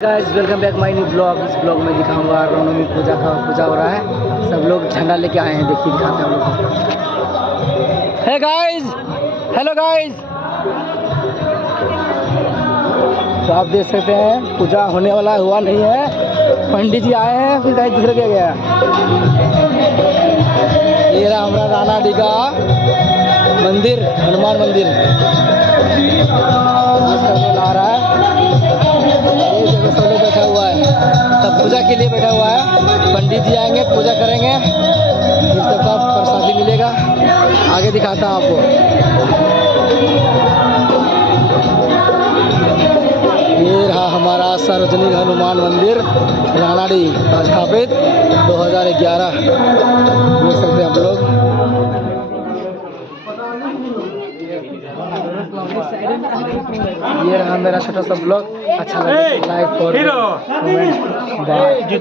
Guys welcome back my new blog. इस blog में दिखाऊंगा रामनवमी पूजा हो रहा है। सब लोग झंडा लेके आए हैं, देखिए दिखाते हैं हम लोग। हे गाइस, हेलो गाइस, तो आप देख सकते हैं पूजा होने वाला हुआ नहीं है। पंडित जी आए हैं, फिर कहीं दूसरे के गया। ये रहा हमारा रानाडी का मंदिर, हनुमान मंदिर। ये सब लोग आ रहा है, ये देखो सब लोग बैठा हुआ है, सब पूजा के लिए बैठा हुआ है। पंडित जी आएंगे, पूजा करेंगे, फिर सबका प्रसादी मिलेगा। आगे दिखाता हूँ आपको। ये रहा हमारा सार्वजनिक हनुमान मंदिर रानाडी, स्थापित 2011। देख सकते हैं आप लोग। ये रहा मेरा छोटा सा ब्लॉग। अच्छा लगा लाइक और कमेंट। बाय।